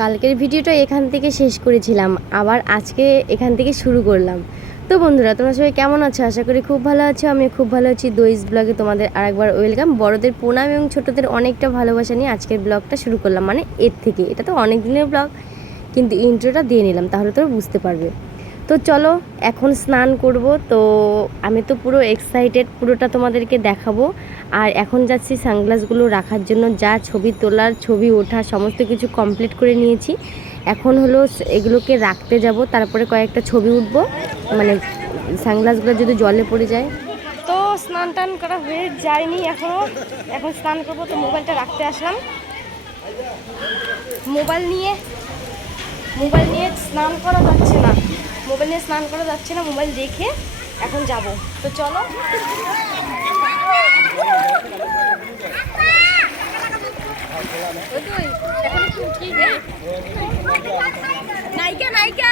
কালকের ভিডিওটা এখান থেকে শেষ করেছিলাম, আবার আজকে এখান থেকে শুরু করলাম। তো বন্ধুরা, তোমরা সবাই কেমন আছো? আশা করি খুব ভালো আছো আমি খুব ভালো আছি। দইস ব্লগে তোমাদের আরেকবার ওয়েলকাম। বড়দের প্রণাম এবং ছোটদের অনেকটা ভালোবাসা নিয়ে আজকের ব্লগটা শুরু করলাম মানে এর থেকে। এটা তো অনেক দিনের ব্লগ, কিন্তু ইন্ট্রোটা দিয়ে নিলাম, তাহলে তোমরা বুঝতে পারবে। তো চলো, এখন স্নান করব। তো আমি তো পুরো এক্সাইটেড পুরোটা তোমাদেরকে দেখাবো। আর এখন যাচ্ছি সানগ্লাসগুলো রাখার জন্য। যা ছবি তোলার, ছবি ওঠা, সমস্ত কিছু কমপ্লিট করে নিয়েছি। এখন হলো এগুলোকে রাখতে যাব। তারপরে কয়েকটা ছবি উঠব। মানে সানগ্লাসগুলো যদি জলে পড়ে যায়। তো স্নান টান করা হয়ে যায়নি এখনও এখন স্নান করব, তো মোবাইলটা রাখতে আসলাম। মোবাইল নিয়ে মোবাইল নিয়ে স্নান করা যাচ্ছে না। মোবাইল নিয়ে স্নান করা যাচ্ছে না মোবাইল দেখে এখন যাব। তো চলো। নায়িকা নায়িকা।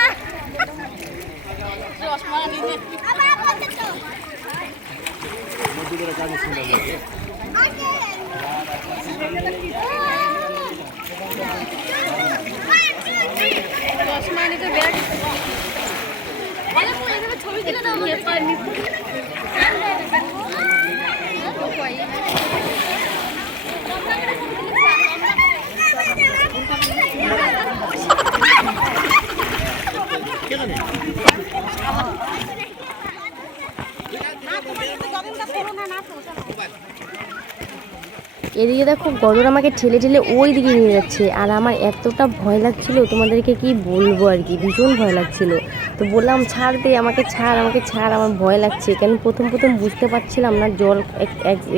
এদিকে দেখো, গদর আমাকে ঠেলে ঠেলে ওই দিকে নিয়ে যাচ্ছে। আর আমার এতটা ভয় লাগছিল, তোমাদেরকে কি বলব আর কি? ভীষণ ভয় লাগছিল। তো বললাম, ছাড় দে, আমাকে ছাড় আমাকে ছাড়, আমার ভয় লাগছে। কেন প্রথম প্রথম বুঝতে পারছিলাম না, জল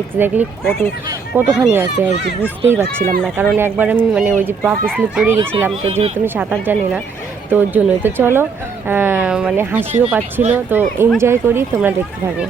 এক্স্যাক্টলি কত, কতখানি আছে আর কি, বুঝতেই পারছিলাম না। কারণ একবার আমি মানে ওই যে পা পিছলে পড়ে গেছিলাম, তো যেহেতু আমি সাঁতার জানি না, তো ওর জন্যই। তো চলো মানে হাসিও পাচ্ছিলো, তো এনজয় করি, তোমরা দেখতে থাকো।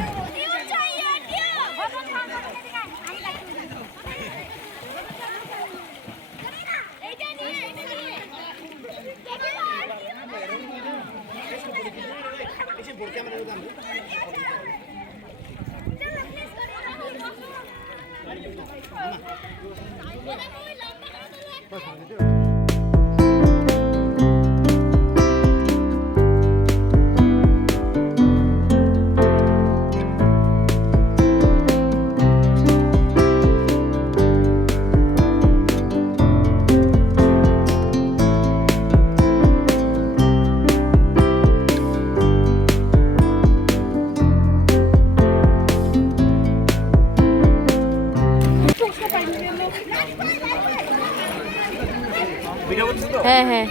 হ্যাঁ হ্যাঁ।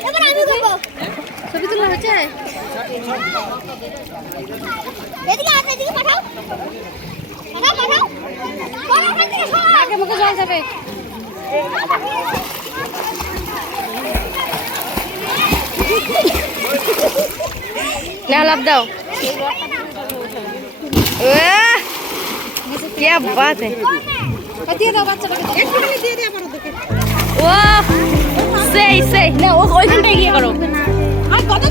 এবার আমি করব। ছবি তোলা সর। আগে মুখে জল যাবে না লাভ দাও আহ! क्या बात है দিয়ে দাও বাচ্চাটাকে একটুখানি দিয়ে দিয়ে আমার ওদেরকে ও সেই সেই না ও ওইখানটায় গিয়ে করো আর কত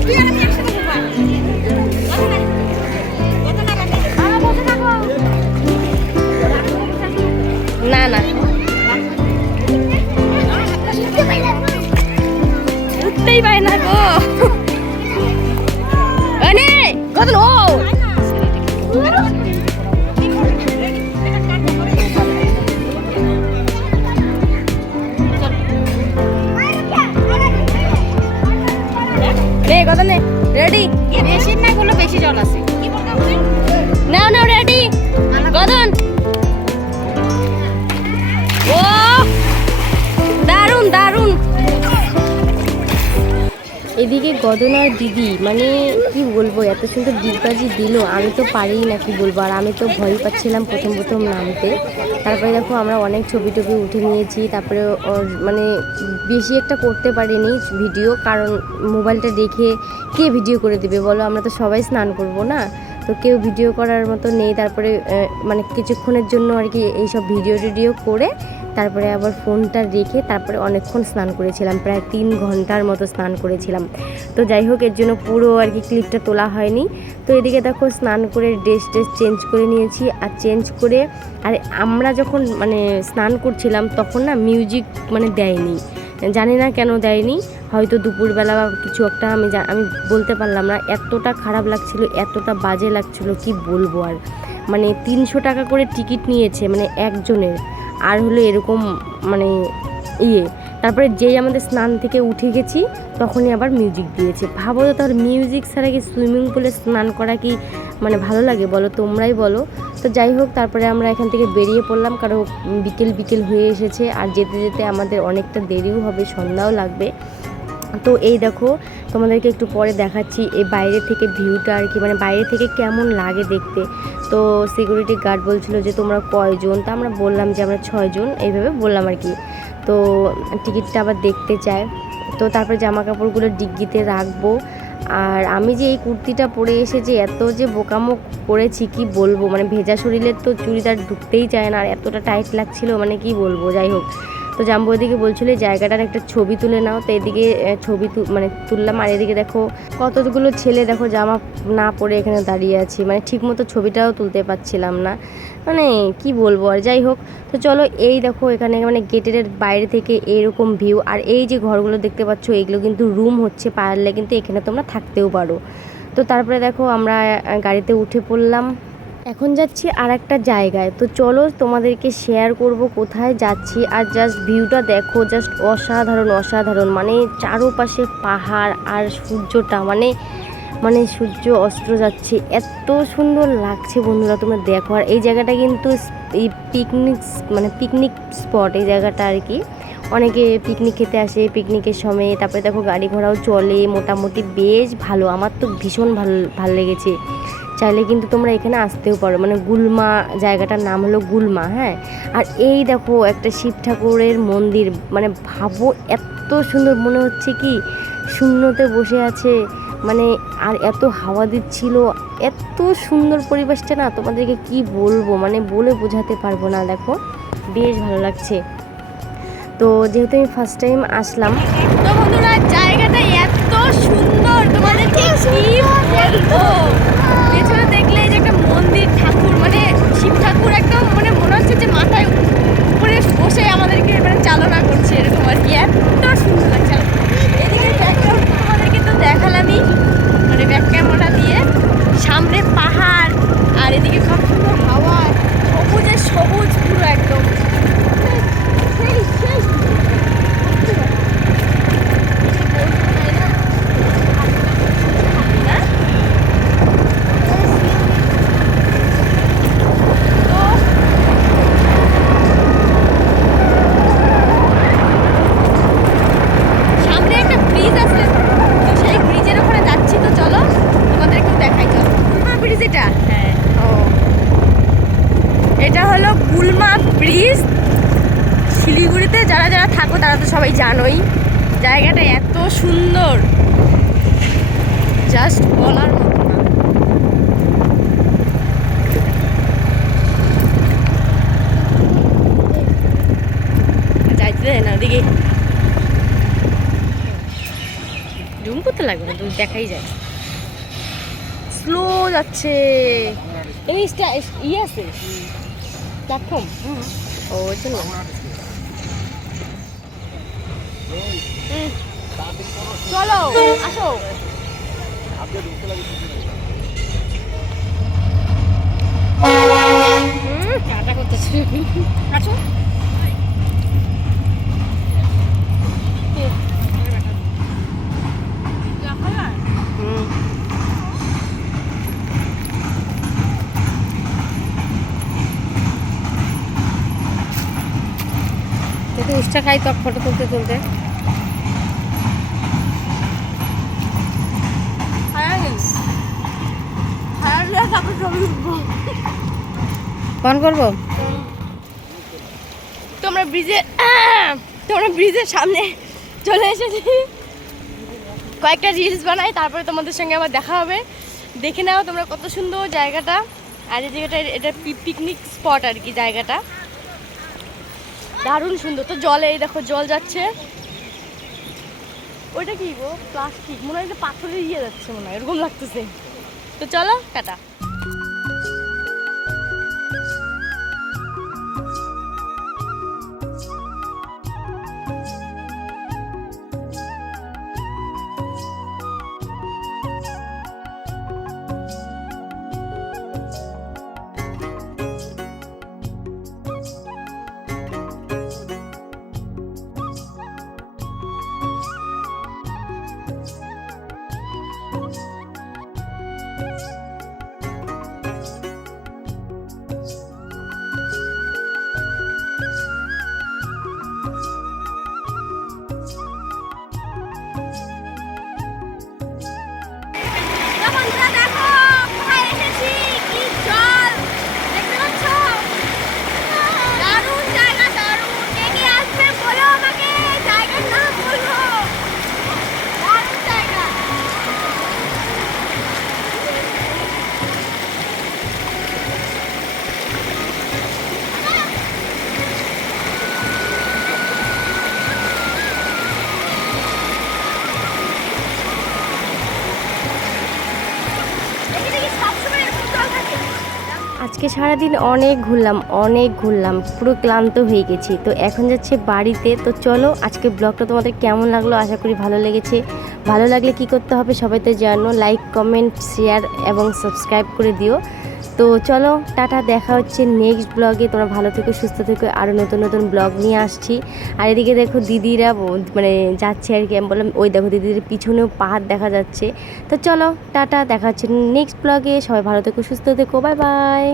এদিকে গদন আর দিদি মানে কি বলব, এত সুন্দর ডিগবাজি দিল, আমি তো পারিই না কি বলব, আর আমি তো ভয় পাচ্ছিলাম প্রথম প্রথম নামতে। তারপরে দেখো আমরা অনেক ছবি টবি উঠে নিয়েছি, তারপরে ওর মানে বেশি একটা করতে পারিনি ভিডিও, কারণ মোবাইলটা দেখে কে ভিডিও করে দেবে বলো, আমরা তো সবাই স্নান করব না? তো কেউ ভিডিও করার মতো নেই, তারপরে মানে কিছুক্ষণের জন্য আর কি এইসব ভিডিও টিডিও করে তারপরে আবার ফোনটা রেখে তারপরে অনেকক্ষণ স্নান করেছিলাম, প্রায় তিন ঘণ্টার মতো স্নান করেছিলাম। তো যাই হোক, এর জন্য পুরো আর কি ক্লিপটা তোলা হয়নি। তো এদিকে দেখো, স্নান করে ড্রেস ড্রেস চেঞ্জ করে নিয়েছি। আর চেঞ্জ করে, আর আমরা যখন মানে স্নান করছিলাম, তখন না মিউজিক মানে দেয়নি। জানি না কেন দেয়নি, হয়তো দুপুরবেলা বা কিছু একটা, আমি আমি বলতে পারলাম না। এতটা খারাপ লাগছিল, এতটা বাজে লাগছিল, কি বলব আর? মানে তিনশো টাকা করে টিকিট নিয়েছে মানে একজনের। আর হলো এরকম মানে ইয়ে। তারপরে যেই আমাদের স্নান থেকে উঠে গেছি, তখনই আবার মিউজিক দিয়েছে। ভাবো তো তার মিউজিক ছাড়া কি সুইমিং পুলে স্নান করা কি মানে ভালো লাগে? বলো, তোমরাই বলো। তো যাই হোক, তারপরে আমরা এখান থেকে বেরিয়ে পড়লাম। কারণ বিকেল বিকেল হয়ে এসেছে। আর যেতে যেতে আমাদের অনেকটা দেরিও হবে, সন্ধ্যাও লাগবে। তো এই দেখো, তোমাদেরকে একটু পরে দেখাচ্ছি এই বাইরে থেকে ভিউটা আর কি মানে বাইরে থেকে কেমন লাগে দেখতে। তো সিকিউরিটি গার্ড বলছিল যে, তোমরা কয়জন? তা আমরা বললাম যে, আমরা ছয়জন। এইভাবে বললাম আর কি। তো টিকিটটা আবার দেখতে চায়। তো তারপরে জামা কাপড়গুলো ডিগ্গিতে রাখব। আর আমি যে এই কুর্তিটা পরে এসে যে এত যে বোকামো করেছি, কি বলব? মানে ভেজা শরীরের তো চুড়িদার ঢুকতেই চায় না। আর এতটা টাইট লাগছিল মানে কি বলব? যাই হোক। তো জাম্বু এদিকে বলছিল জায়গাটার একটা ছবি তুলে নাও। তো এদিকে ছবি মানে তুললাম, আর এদিকে দেখো কতগুলো ছেলে দেখো জামা না পরে এখানে দাঁড়িয়ে আছি। মানে ঠিকমতো ছবিটাও তুলতে পারছিলাম না। মানে কি বলব আর, যাই হোক। তো চলো, এই দেখো এখানে মানে গেটের বাইরে থেকে এইরকম ভিউ। আর এই যে ঘরগুলো দেখতে পাচ্ছ, এগুলো কিন্তু রুম হচ্ছে পারলে কিন্তু এখানে তোমরা থাকতেও পারো। তো তারপরে দেখো আমরা গাড়িতে উঠে পড়লাম। এখন যাচ্ছি আর একটা জায়গায়। তো চলো তোমাদেরকে শেয়ার করব কোথায় যাচ্ছি। আর জাস্ট ভিউটা দেখো জাস্ট অসাধারণ অসাধারণ। মানে চারোপাশে পাহাড় আর সূর্যটা মানে মানে সূর্য অস্ত্র যাচ্ছে। এত সুন্দর লাগছে বন্ধুরা, তোমরা দেখো। আর এই জায়গাটা কিন্তু এই পিকনিক মানে পিকনিক স্পট এই জায়গাটা আর কি। অনেকে পিকনিক খেতে আসে পিকনিকের সময়। তারপরে দেখো গাড়ি ঘোড়াও চলে, মোটামুটি বেশ ভালো। আমার তো ভীষণ ভালো ভালো লেগেছে। চাইলে কিন্তু তোমরা এখানে আসতেও পারো। মানে গুলমা, জায়গাটার নাম হলো গুলমা হ্যাঁ? আর এই দেখো একটা শিব ঠাকুরের মন্দির। মানে ভাবো, এত সুন্দর মনে হচ্ছে কি? শূন্যতে বসে আছে। মানে আর এত হাওয়া দিচ্ছিল। এত সুন্দর পরিবেশটা না, তোমাদেরকে কি বলব? মানে বলে বোঝাতে পারব না, দেখো। বেশ ভালো লাগছে। তো যেহেতু আমি ফার্স্ট টাইম আসলাম জায়গাটা এত সুন্দর। তোমাদেরকে কি বলব পেছনে দেখলে এই যে একটা মন্দির ঠাকুর মানে শিব ঠাকুর একদম মানে মনে হচ্ছে যে মাথায় উপরে বসে আমাদেরকে মানে চালনা করছে এরকম আর কি। এত সুন্দর লাগছে। এদিকে ব্যাকগ্রাউন্ড আমাদেরকে তো দেখালামই মানে ব্যাক ক্যামেরা দিয়ে সামনে পাহাড় আর এদিকে সব সুন্দর হাওয়া সবুজে সবুজ পুরো একদম সেই সেই সামনে একটা ব্রিজ আছে তো সেই ব্রিজের ওখানে যাচ্ছি তো চলো তোমাদেরকেও দেখাই চলো গুলমা ব্রিজ এটা হ্যাঁ ও এটা হলো গুলমা ব্রিজ শিলিগুড়িতে যারা যারা থাকো তারা তো সবাই জানোই জায়গাটা এত সুন্দর জাস্ট বলার মতো না যাইতে দেয় না ওদিকে জুম করতে লাগবে না তুমি দেখাই যায়। স্লো যাচ্ছে। এই স্টা- ইয়ে আছে? প্ল্যাটফর্ম ও জন্য চলো, আসো। কাটা করতেছে। আসো। একটু খাই তো ফটো তুলতে তুলতে। ফোন করব? তোমরা ব্রিজে তোমরা ব্রিজের সামনে চলে এসেছি। কয়েকটা রিলস বানাই, তারপরে তোমাদের সঙ্গে আবার দেখা হবে। দেখে নাও তোমরা কত সুন্দর জায়গাটা। আর এই জায়গাটা, এটা পিকনিক স্পট আর কি জায়গাটা। দারুণ সুন্দর। তো জলে, এই দেখো জল যাচ্ছে। ওইটা কি গো? প্লাস্টিক। মনে হয় পাথরের ইয়ে যাচ্ছে মনে হয়, এরকম লাগতেছে। তো চলো, টাটা। আজকে সারাদিন অনেক ঘুরলাম অনেক ঘুরলাম, পুরো ক্লান্ত হয়ে গেছি। তো এখন যাচ্ছে বাড়িতে। তো চলো, আজকে ব্লগটা তোমাদের কেমন লাগল? আশা করি ভালো লেগেছে। ভালো লাগলে কি করতে হবে সবাই তো জানো লাইক কমেন্ট শেয়ার এবং সাবস্ক্রাইব করে দিও। তো চলো, টাটা, দেখা হচ্ছে নেক্সট ব্লগে তোমরা ভালো থেকো, সুস্থ থেকো আরও নতুন নতুন ব্লগ নিয়ে আসছি। আর এদিকে দেখো দিদিরা মানে যাচ্ছে আর কি, আমি বললাম, ওই দেখো দিদিদের পিছনেও পাহাড় দেখা যাচ্ছে। তো চলো, টাটা, দেখা হচ্ছে নেক্সট ব্লগে সবাই ভালো থেকো, সুস্থ থেকো বাই বাই